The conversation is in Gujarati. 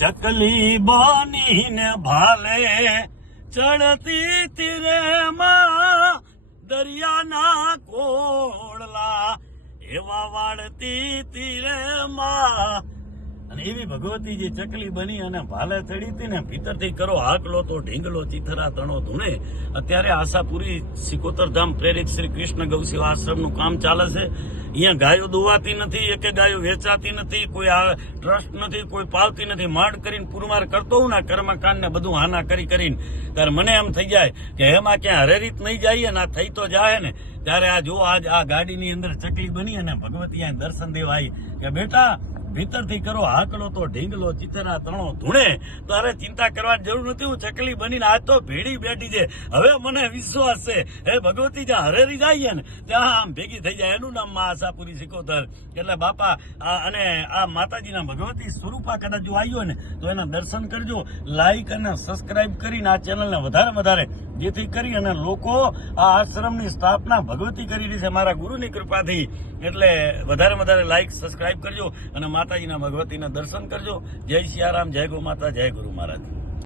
ચકલી બનીને ભાલે ચડતી તીરેમાં દરિયાના કોળલા એવા વાળતી તીરેમાં અને એવી ભગવતી જે ચકલી બની અને ભાલે ચડી હતી ને ભીતરથી કરો હાકલો તો ઢીંગલો ચિથરા તણો ધૂણે. અત્યારે આશાપુરી સિકોતર ધામ પ્રેરિત શ્રી કૃષ્ણ ગૌસેવા આશ્રમનું કામ ચાલે છે. અહીંયા ગાયો દોવાતી નથી, એકે ગાયો વેચાતી નથી, કોઈ આ ટ્રસ્ટ નથી, કોઈ પાવતી નથી. માંડ કરીને પુરમાર કરતો હું ના કર્મકાંડ ને બધું હાના કરીને ત્યારે મને એમ થઈ જાય કે એમાં ક્યાં હરેરીત નહીં જાય ને આ થઈ તો જાય ને ત્યારે આ જો આજ આ ગાડીની અંદર ચકલી બની અને ભગવતી અહીંયા દર્શન દેવા આવી કે બેટા ભીતરથી કરો હાકલો તો ઢીંગલો ચિતરા તણો ધૂણે. તારે ચિંતા કરવાની જરૂર નથી, હું ચકલી બનીને આજ તો ભેડી બેઠી છે. હવે મને વિશ્વાસ છે હે ભગવતી જ્યાં હરેરી જાય ને ત્યાં આમ ભેગી થઈ જાય. એનું નામ માં આશાપુરી સિકોતર. એટલે બાપા અને આ માતાજીના ભગવતી સ્વરૂપા કદાચ જો આવ્યો ને તો એના દર્શન કરજો. લાઈક અને સબસ્ક્રાઇબ કરીને આ ચેનલને વધારે જેથી કરી અને લોકો આ આશ્રમની સ્થાપના ભગવતી કરી રહી છે મારા ગુરુની કૃપાથી. એટલે વધારે લાઈક સબસ્ક્રાઇબ કરજો અને માતાજીના ભગવતીના દર્શન કરજો. જય સિયારામ, જય ગો માતા, જય ગુરુ મહારાજ.